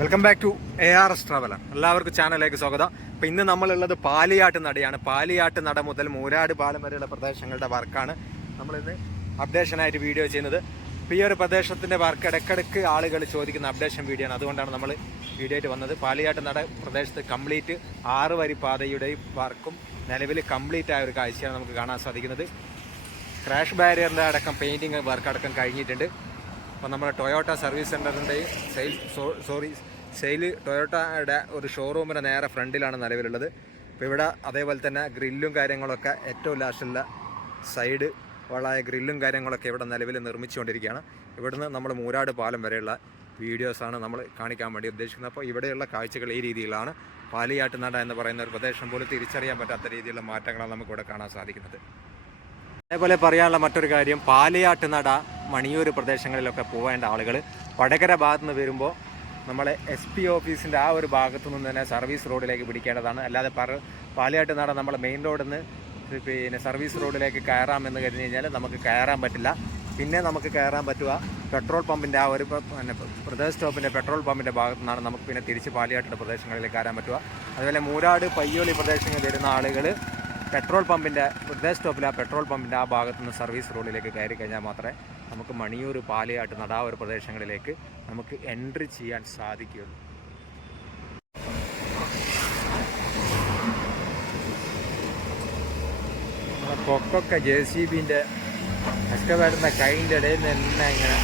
Welcome back to A R S traveller എല്ലാവർക്കും ചാനലിലേക്ക് സ്വാഗതം. അപ്പോൾ ഇന്ന് നമ്മളുള്ളത് പാലിയാട്ട് നടയാണ്. പാലിയാട്ട് നട മുതൽ മൂരാട് പാലം വരെയുള്ള പ്രദേശങ്ങളുടെ വർക്കാണ് നമ്മളിന്ന് അപ്ഡേഷനായിട്ട് വീഡിയോ ചെയ്യുന്നത്. അപ്പോൾ ഈ ഒരു പ്രദേശത്തിന്റെ വർക്ക് ഇടയ്ക്കിടയ്ക്ക് ആളുകൾ ചോദിക്കുന്ന അപ്ഡേഷൻ വീഡിയോ ആണ്. അതുകൊണ്ടാണ് നമ്മൾ വീഡിയോ ആയിട്ട് വന്നത്. പാലിയാട്ട് നട പ്രദേശത്ത് കംപ്ലീറ്റ് ആറ് വരി പാതയുടെയും വർക്കും നിലവിൽ കംപ്ലീറ്റ് ആയ ഒരു കാഴ്ചയാണ് നമുക്ക് കാണാൻ സാധിക്കുന്നത്. ക്രാഷ് ബാരിയറിന്റെ അടക്കം പെയിന്റിങ് വർക്ക് അടക്കം കഴിഞ്ഞിട്ടുണ്ട്. അപ്പോൾ നമ്മുടെ ടൊയോട്ട സർവീസ് സെന്ററിന്റെയും സെയിൽ സോറി സെയിൽ ടൊയോട്ടയുടെ ഒരു ഷോറൂമിന്റെ നേരെ ഫ്രണ്ടിലാണ് നിലവിലുള്ളത്. അപ്പോൾ ഇവിടെ അതേപോലെ തന്നെ ഗ്രില്ലും കാര്യങ്ങളൊക്കെ ഏറ്റവും ലാസ്റ്റുള്ള സൈഡ് വളായ ഗ്രില്ലും കാര്യങ്ങളൊക്കെ ഇവിടെ നിലവിൽ നിർമ്മിച്ചുകൊണ്ടിരിക്കുകയാണ്. ഇവിടുന്ന് നമ്മൾ മൂരാട് പാലം വരെയുള്ള വീഡിയോസാണ് നമ്മൾ കാണിക്കാൻ വേണ്ടി ഉദ്ദേശിക്കുന്നത്. അപ്പോൾ ഇവിടെയുള്ള കാഴ്ചകൾ ഈ രീതിയിലാണ്. പാലിയാട്ടുനാട എന്ന് പറയുന്ന ഒരു പ്രദേശം പോലും തിരിച്ചറിയാൻ പറ്റാത്ത രീതിയിലുള്ള മാറ്റങ്ങളാണ് നമുക്കിവിടെ കാണാൻ സാധിക്കുന്നത്. അതേപോലെ പറയാനുള്ള മറ്റൊരു കാര്യം പാലയാട്ട് നട മണിയൂർ പ്രദേശങ്ങളിലൊക്കെ പോവേണ്ട ആളുകൾ വടകര ഭാഗത്ത് നിന്ന് വരുമ്പോൾ നമ്മളെ എസ് പി ഓഫീസിന്റെ ആ ഒരു ഭാഗത്തു നിന്ന് തന്നെ സർവീസ് റോഡിലേക്ക് പിടിക്കേണ്ടതാണ്. അല്ലാതെ പറ പാലയാട്ട് നട നമ്മളെ മെയിൻ റോഡിൽ നിന്ന് പിന്നെ സർവീസ് റോഡിലേക്ക് കയറാമെന്ന് കരുതി കഴിഞ്ഞാൽ നമുക്ക് കയറാൻ പറ്റില്ല. പിന്നെ നമുക്ക് കയറാൻ പറ്റുക പെട്രോൾ പമ്പിന്റെ ആ ഒരു പിന്നെ പ്രദേശ സ്റ്റോപ്പിന്റെ പെട്രോൾ പമ്പിന്റെ ഭാഗത്തു നിന്നാണ് നമുക്ക് പിന്നെ തിരിച്ച് പാലിയാട്ടിന്റെ പ്രദേശങ്ങളിലേക്ക് കയറാൻ പറ്റുക. അതുപോലെ മൂരാട് പയ്യോളി പ്രദേശങ്ങളിൽ വരുന്ന ആളുകൾ പെട്രോൾ പമ്പിന്റെ ഹൃദയ സ്റ്റോപ്പിൽ ആ പെട്രോൾ പമ്പിന്റെ ആ ഭാഗത്തു നിന്ന് സർവീസ് റോഡിലേക്ക് കയറി കഴിഞ്ഞാൽ മാത്രമേ നമുക്ക് മണിയൂർ പാലയാട്ട് നടാവൂർ പ്രദേശങ്ങളിലേക്ക് നമുക്ക് എൻട്രി ചെയ്യാൻ സാധിക്കുകയുള്ളൂ. കൊക്കൊക്കെ ജെ സി ബിന്റെ എക്സ്കവേറ്ററിന്റെ കൈന്റെ ഇടയിൽ നിന്ന് തന്നെ ഇങ്ങനെ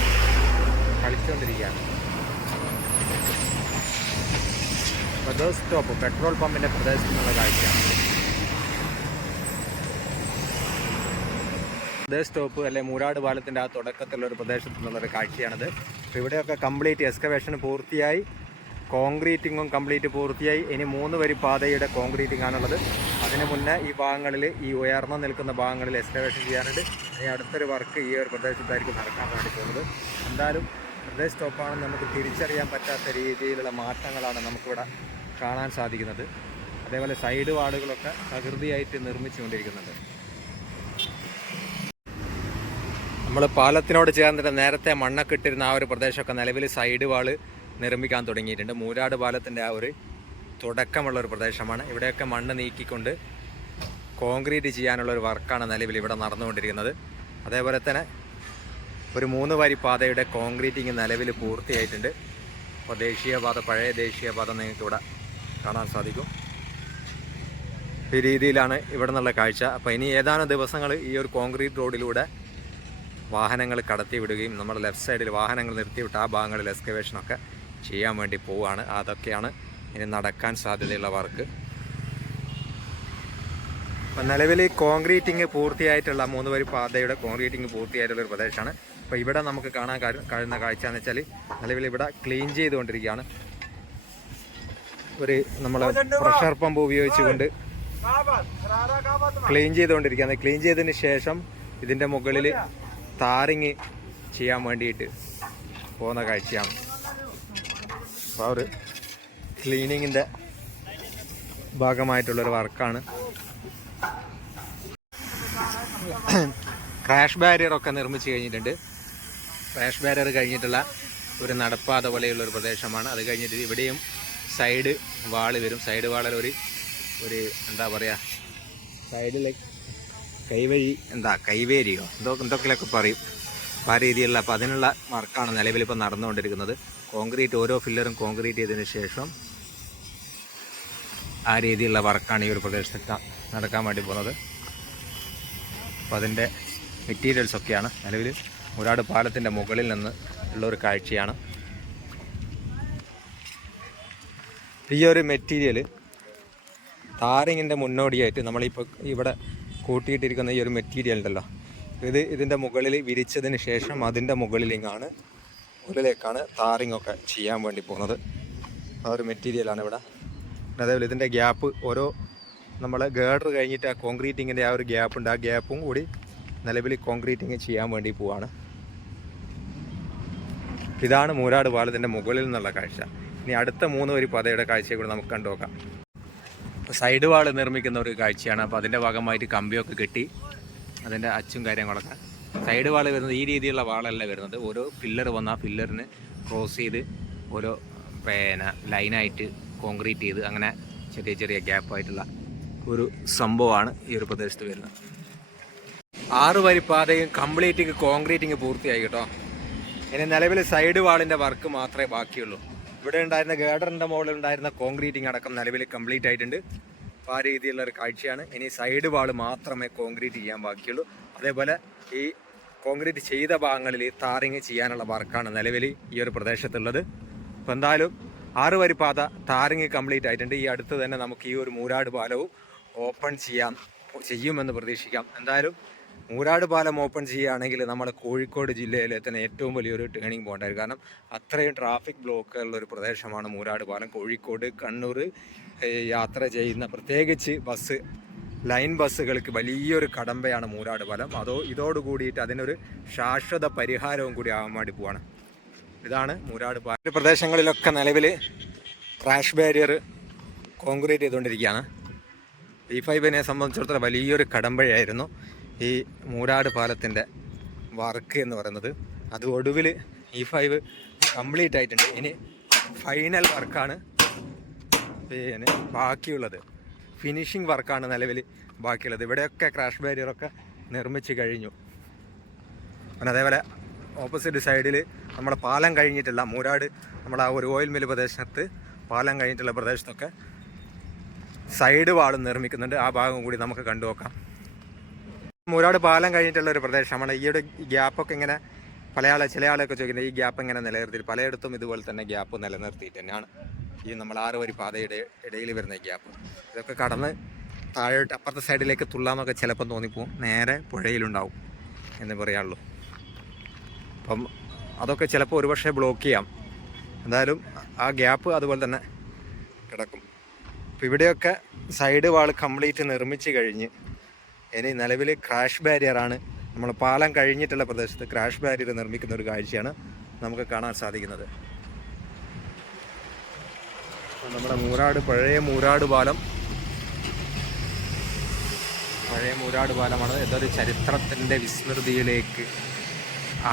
കളിച്ചുകൊണ്ടിരിക്കുകയാണ്. ബസ് സ്റ്റോപ്പ് പെട്രോൾ പമ്പിന്റെ പ്രദേശത്തുനിന്നുള്ള കാഴ്ചയാണ്. അതേ സ്റ്റോപ്പ് അല്ലെ മൂരാട് പാലത്തിന്റെ ആ തുടക്കത്തിലുള്ള ഒരു പ്രദേശത്തു നിന്നുള്ളൊരു കാഴ്ചയാണിത്. അപ്പോൾ ഇവിടെയൊക്കെ കംപ്ലീറ്റ് എക്സ്കവേഷൻ പൂർത്തിയായി. കോൺക്രീറ്റിങ്ങും കംപ്ലീറ്റ് പൂർത്തിയായി. ഇനി മൂന്ന് വരി പാതയുടെ കോൺക്രീറ്റിംഗ് ആണുള്ളത് അതിന് മുന്നേ ഈ ഭാഗങ്ങളിൽ ഈ ഉയർന്നു നിൽക്കുന്ന ഭാഗങ്ങളിൽ എക്സ്കവേഷൻ ചെയ്യാനുണ്ട് ഇനി അടുത്തൊരു വർക്ക് ഈ ഒരു പ്രദേശത്തായിരിക്കും നടക്കാൻ വേണ്ടി പോകുന്നത്. എന്തായാലും പ്രദേശ സ്റ്റോപ്പാണെന്ന് നമുക്ക് തിരിച്ചറിയാൻ പറ്റാത്ത രീതിയിലുള്ള മാറ്റങ്ങളാണ് നമുക്കിവിടെ കാണാൻ സാധിക്കുന്നത്. അതേപോലെ സൈഡ് വാർഡുകളൊക്കെ പ്രകൃതിയായിട്ട് നിർമ്മിച്ചുകൊണ്ടിരിക്കുന്നുണ്ട്. നമ്മൾ പാലത്തിനോട് ചേർന്നിട്ട് നേരത്തെ മണ്ണൊക്കെ ഇട്ടിരുന്ന ആ ഒരു പ്രദേശമൊക്കെ നിലവിൽ സൈഡ് വാൾ നിർമ്മിക്കാൻ തുടങ്ങിയിട്ടുണ്ട്. മൂരാട് പാലത്തിന്റെ ആ ഒരു തുടക്കമുള്ള ഒരു പ്രദേശമാണ്. ഇവിടെയൊക്കെ മണ്ണ് നീക്കിക്കൊണ്ട് കോൺക്രീറ്റ് ചെയ്യാനുള്ള ഒരു വർക്കാണ് നിലവിൽ ഇവിടെ നടന്നുകൊണ്ടിരിക്കുന്നത്. അതേപോലെ തന്നെ ഒരു മൂന്ന് വരി പാതയുടെ കോൺക്രീറ്റിങ് നിലവിൽ പൂർത്തിയായിട്ടുണ്ട്. അപ്പോൾ ദേശീയപാത പഴയ ദേശീയപാത നിങ്ങൾക്ക് ഇവിടെ കാണാൻ സാധിക്കും. ഈ രീതിയിലാണ് ഇവിടെ നിന്നുള്ള കാഴ്ച. അപ്പോൾ ഇനി ഏതാനും ദിവസങ്ങൾ ഈ ഒരു കോൺക്രീറ്റ് റോഡിലൂടെ വാഹനങ്ങൾ കടത്തി വിടുകയും നമ്മുടെ ലെഫ്റ്റ് സൈഡിൽ വാഹനങ്ങൾ നിർത്തിവിട്ട് ആ ഭാഗങ്ങളിൽ എക്സ്കവേഷനൊക്കെ ചെയ്യാൻ വേണ്ടി പോവുകയാണ്. അതൊക്കെയാണ് ഇനി നടക്കാൻ സാധ്യതയുള്ള വർക്ക്. അപ്പം നിലവിൽ കോൺക്രീറ്റിങ് പൂർത്തിയായിട്ടുള്ള മൂന്ന് വരി പാതയുടെ കോൺക്രീറ്റിങ് പൂർത്തിയായിട്ടുള്ള ഒരു പ്രദേശമാണ്. അപ്പോൾ ഇവിടെ നമുക്ക് കാണാൻ കഴിയുന്ന കാഴ്ച എന്ന് വെച്ചാൽ നിലവിൽ ഇവിടെ ക്ലീൻ ചെയ്തുകൊണ്ടിരിക്കുകയാണ്. ഒരു നമ്മൾ പ്രഷർ പമ്പ് ഉപയോഗിച്ചുകൊണ്ട് ക്ലീൻ ചെയ്തുകൊണ്ടിരിക്കുകയാണ്. ക്ലീൻ ചെയ്തതിന് ശേഷം ഇതിന്റെ മുകളിൽ താറിങ് ചെയ്യാൻ വേണ്ടിയിട്ട് പോകുന്ന കാഴ്ചയാണ്. അപ്പോൾ ആ ഒരു ക്ലീനിങ്ങിന്റെ ഭാഗമായിട്ടുള്ളൊരു വർക്കാണ്. ക്രാഷ് ബാരിയറൊക്കെ നിർമ്മിച്ച് കഴിഞ്ഞിട്ടുണ്ട്. ക്രാഷ് ബാരിയർ കഴിഞ്ഞിട്ടുള്ള ഒരു നടപ്പാത പോലെയുള്ള ഒരു പ്രദേശമാണ്. അത് കഴിഞ്ഞിട്ട് ഇവിടെയും സൈഡ് വാൾ വരും. സൈഡ് വാളിൽ ഒരു ഒരു എന്താ പറയുക സൈഡിലേക്ക് കൈവഴി എന്താ കൈവേരിയോ? എന്തോ എന്തൊക്കെയൊക്കെ പറയും. അപ്പോൾ ആ രീതിയിലുള്ള അപ്പോൾ അതിനുള്ള വർക്കാണ് നിലവിൽ ഇപ്പോൾ നടന്നുകൊണ്ടിരിക്കുന്നത്. കോൺക്രീറ്റ് ഓരോ ഫില്ലറും കോൺക്രീറ്റ് ചെയ്തതിന് ശേഷം ആ രീതിയിലുള്ള വർക്കാണ് ഈ ഒരു പ്രദേശത്ത് നടക്കാൻ വേണ്ടി പോകുന്നത്. അപ്പോൾ അതിന്റെ മെറ്റീരിയൽസൊക്കെയാണ് നിലവിൽ ഒരാട് പാലത്തിന്റെ മുകളിൽ നിന്ന് ഉള്ള ഒരു കാഴ്ചയാണ്. ഈ ഒരു മെറ്റീരിയൽ താരിങ്ങിന്റെ മുന്നോടിയായിട്ട് നമ്മളിപ്പോൾ ഇവിടെ കൂട്ടിയിട്ടിരിക്കുന്ന ഈ ഒരു മെറ്റീരിയൽ ഉണ്ടല്ലോ. ഇത് ഇതിന്റെ മുകളിൽ വിരിച്ചതിന് ശേഷം അതിന്റെ മുകളിലേക്കാണ് മുകളിലേക്കാണ് താറിങ് ഒക്കെ ചെയ്യാൻ വേണ്ടി പോകുന്നത്. ആ ഒരു മെറ്റീരിയലാണ് ഇവിടെ. അതേപോലെ ഇതിന്റെ ഗ്യാപ്പ് ഓരോ നമ്മൾ ഗേഡർ കഴിഞ്ഞിട്ട് ആ കോൺക്രീറ്റിങ്ങിന്റെ ആ ഒരു ഗ്യാപ്പ് ഉണ്ട്. ആ ഗ്യാപ്പും കൂടി നിലവിൽ കോൺക്രീറ്റിങ് ചെയ്യാൻ വേണ്ടി പോവാണ്. ഇതാണ് മൂരാട് പാലത്തിന്റെ മുകളിൽ നിന്നുള്ള കാഴ്ച. ഇനി അടുത്ത മൂന്ന് വരി പതയുടെ കാഴ്ചയെ കൂടി നമുക്ക് കണ്ടു നോക്കാം സൈഡ് വാൾ നിർമ്മിക്കുന്ന ഒരു കാഴ്ചയാണ്. അപ്പോൾ അതിന്റെ ഭാഗമായിട്ട് കമ്പിയൊക്കെ കെട്ടി അതിന്റെ അച്ചും കാര്യങ്ങളൊക്കെ. സൈഡ് വാൾ വരുന്നത് ഈ രീതിയിലുള്ള വാളല്ല വരുന്നത്. ഓരോ പില്ലർ വന്ന ആ പില്ലറിന് ക്രോസ് ചെയ്ത് ഓരോ പിന്നെ ലൈനായിട്ട് കോൺക്രീറ്റ് ചെയ്ത് അങ്ങനെ ചെറിയ ചെറിയ ഗ്യാപ്പായിട്ടുള്ള ഒരു സംഭവമാണ് ഈ ഒരു പ്രദേശത്ത് വരുന്നത്. ആറ് വരി പാതയും കംപ്ലീറ്റിങ് കോൺക്രീറ്റിങ് പൂർത്തിയായി കേട്ടോ. ഇനി നിലവിൽ സൈഡ് വാളിന്റെ വർക്ക് മാത്രമേ ബാക്കിയുള്ളൂ. ഇവിടെ ഉണ്ടായിരുന്ന ഗേഡറിന്റെ മുകളിൽ ഉണ്ടായിരുന്ന കോൺക്രീറ്റിംഗ് അടക്കം നിലവിൽ കംപ്ലീറ്റ് ആയിട്ടുണ്ട്. അപ്പോൾ ആ രീതിയിലുള്ള ഒരു കാഴ്ചയാണ്. ഇനി സൈഡ് വാൾ മാത്രമേ കോൺക്രീറ്റ് ചെയ്യാൻ ബാക്കിയുള്ളൂ. അതേപോലെ ഈ കോൺക്രീറ്റ് ചെയ്ത ഭാഗങ്ങളിൽ താറിങ് ചെയ്യാനുള്ള വർക്കാണ് നിലവിൽ ഈ ഒരു പ്രദേശത്തുള്ളത്. അപ്പോൾ എന്തായാലും ആറ് വരി പാത താറിങ് കംപ്ലീറ്റ് ആയിട്ടുണ്ട്. ഈ അടുത്ത് തന്നെ നമുക്ക് ഈ ഒരു മൂരാട് പാലവും ഓപ്പൺ ചെയ്യാം ചെയ്യുമെന്ന് പ്രതീക്ഷിക്കാം. എന്തായാലും മൂരാട് പാലം ഓപ്പൺ ചെയ്യുകയാണെങ്കിൽ നമ്മൾ കോഴിക്കോട് ജില്ലയിലെ തന്നെ ഏറ്റവും വലിയൊരു ടേണിംഗ് പോയിന്റ് ആയിരുന്നു കാരണം അത്രയും ട്രാഫിക് ബ്ലോക്ക് ഉള്ള ഒരു പ്രദേശമാണ് മൂരാട് പാലം. കോഴിക്കോട് കണ്ണൂർ യാത്ര ചെയ്യുന്ന പ്രത്യേകിച്ച് ബസ് ലൈൻ ബസ്സുകൾക്ക് വലിയൊരു കടമ്പയാണ് മൂരാട് പാലം. അതോ ഇതോട് കൂടിയിട്ട് അതിനൊരു ശാശ്വത പരിഹാരവും കൂടി ആവാൻ വേണ്ടി പോവാണ്. ഇതാണ് മൂരാട് പാലം. പ്രദേശങ്ങളിലൊക്കെ നിലവിൽ ക്രാഷ് ബാരിയർ കോൺക്രീറ്റ് ചെയ്തുകൊണ്ടിരിക്കുകയാണ്. പി ഫൈവിനെ സംബന്ധിച്ചിടത്തോളം വലിയൊരു കടമ്പഴയായിരുന്നു ഈ മൂരാട് പാലത്തിന്റെ വർക്ക് എന്ന് പറയുന്നത്. അത് ഒടുവിൽ ഈ ഫൈവ് കംപ്ലീറ്റ് ആയിട്ടുണ്ട്. ഇനി ഫൈനൽ വർക്കാണ് പിന്നെ ബാക്കിയുള്ളത്. ഫിനിഷിംഗ് വർക്കാണ് നിലവിൽ ബാക്കിയുള്ളത്. ഇവിടെയൊക്കെ ക്രാഷ് ബാരിയറൊക്കെ നിർമ്മിച്ച് കഴിഞ്ഞു. പിന്നെ അതേപോലെ ഓപ്പോസിറ്റ് സൈഡിൽ നമ്മുടെ പാലം കഴിഞ്ഞിട്ടുള്ള മൂരാട് നമ്മുടെ ആ ഒരു ഓയിൽ മില്ല് പ്രദേശത്ത് പാലം കഴിഞ്ഞിട്ടുള്ള പ്രദേശത്തൊക്കെ സൈഡ് വാളും നിർമ്മിക്കുന്നുണ്ട്. ആ ഭാഗം കൂടി നമുക്ക് കണ്ടു നോക്കാം മൂരാട് പാലം കഴിഞ്ഞിട്ടുള്ള ഒരു പ്രദേശമാണ് ഈ ഒരു ഗ്യാപ്പൊക്കെ ഇങ്ങനെ പല ആളെ ചില ആളെയൊക്കെ ചോദിക്കുന്നത് ഈ ഗ്യാപ്പ് ഇങ്ങനെ നിലനിർത്തി? പലയിടത്തും ഇതുപോലെ തന്നെ ഗ്യാപ്പ് നിലനിർത്തിയിട്ട് തന്നെയാണ് ഈ നമ്മൾ ആറ് വരി പാതയുടെ ഇടയിൽ വരുന്ന ഗ്യാപ്പ്. ഇതൊക്കെ കടന്ന് താഴോട്ട് അപ്പുറത്തെ സൈഡിലേക്ക് തുള്ളാന്നൊക്കെ ചിലപ്പം തോന്നിപ്പോവും. നേരെ പുഴയിലുണ്ടാവും എന്ന് പറയാനുള്ളൂ. അപ്പം അതൊക്കെ ചിലപ്പോൾ ഒരുപക്ഷെ ബ്ലോക്ക് ചെയ്യാം. എന്തായാലും ആ ഗ്യാപ്പ് അതുപോലെ തന്നെ കിടക്കും. ഇപ്പം ഇവിടെയൊക്കെ സൈഡ് വാൾ കംപ്ലീറ്റ് നിർമ്മിച്ച് കഴിഞ്ഞ് ഇനി നിലവിൽ ക്രാഷ് ബാരിയറാണ് നമ്മൾ പാലം കഴിഞ്ഞിട്ടുള്ള പ്രദേശത്ത് ക്രാഷ് ബാരിയർ നിർമ്മിക്കുന്ന ഒരു കാഴ്ചയാണ് നമുക്ക് കാണാൻ സാധിക്കുന്നത്. നമ്മുടെ മൂരാട് പഴയ മൂരാട് പാലം. പഴയ മൂരാട് പാലമാണ്. ഇതൊരു ചരിത്രത്തിന്റെ വിസ്മൃതിയിലേക്ക്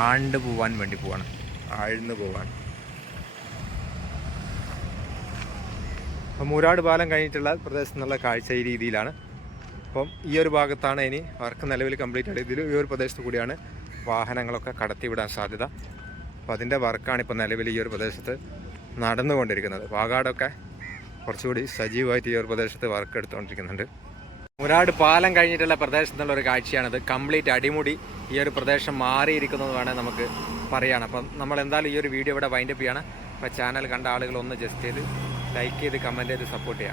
ആണ്ട് പോവാൻ വേണ്ടി പോവാണ്. ആഴ്ന്നു പോവാൻ. അപ്പം മൂരാട് പാലം കഴിഞ്ഞിട്ടുള്ള പ്രദേശത്ത് നല്ല കാഴ്ച ഈ രീതിയിലാണ്. അപ്പം ഈ ഒരു ഭാഗത്താണ് ഇനി വർക്ക് നിലവിൽ കംപ്ലീറ്റ് ആയിട്ട്. ഇതിൽ ഈ ഒരു പ്രദേശത്ത് കൂടിയാണ് വാഹനങ്ങളൊക്കെ കടത്തിവിടാൻ സാധ്യത. അപ്പോൾ അതിന്റെ വർക്കാണ് ഇപ്പോൾ നിലവിൽ ഈ ഒരു പ്രദേശത്ത് നടന്നുകൊണ്ടിരിക്കുന്നത്. വാഗാടൊക്കെ കുറച്ചുകൂടി സജീവമായിട്ട് ഈ ഒരു പ്രദേശത്ത് വർക്ക് എടുത്തുകൊണ്ടിരിക്കുന്നുണ്ട്. മുരാട് പാലം കഴിഞ്ഞിട്ടുള്ള പ്രദേശത്ത് നിന്നുള്ള ഒരു കാഴ്ചയാണിത്. കംപ്ലീറ്റ് അടിമുടി ഈ ഒരു പ്രദേശം മാറിയിരിക്കുന്നത് വേണേൽ നമുക്ക് പറയാണ് അപ്പം നമ്മൾ എന്തായാലും ഈ ഒരു വീഡിയോ ഇവിടെ വൈൻഡപ്പ് ചെയ്യണം. അപ്പോൾ ചാനൽ കണ്ട ആളുകൾ ഒന്ന് ജസ്റ്റ് ചെയ്ത് ലൈക്ക് ചെയ്ത് കമന്റ് ചെയ്ത് സപ്പോർട്ട് ചെയ്യാം